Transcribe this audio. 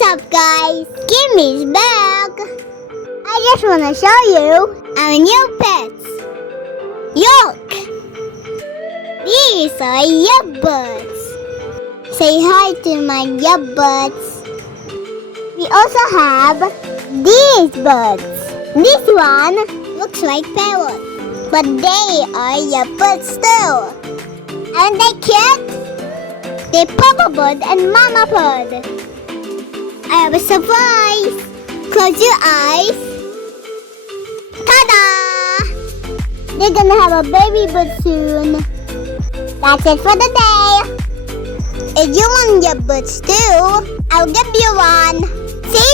What's up, guys? Kimmy's back. I just want to show you our new pets. Look! These are yabbirds. Say hi to my yabbirds. We also have these birds. This one looks like parrot, but they are yabirds too. Aren't they cute? They're Papa Bird and Mama Bird. I have a surprise. Close your eyes. Ta-da! They're gonna have a baby bird soon. That's it for the day. If you want your birds too, I'll give you one. See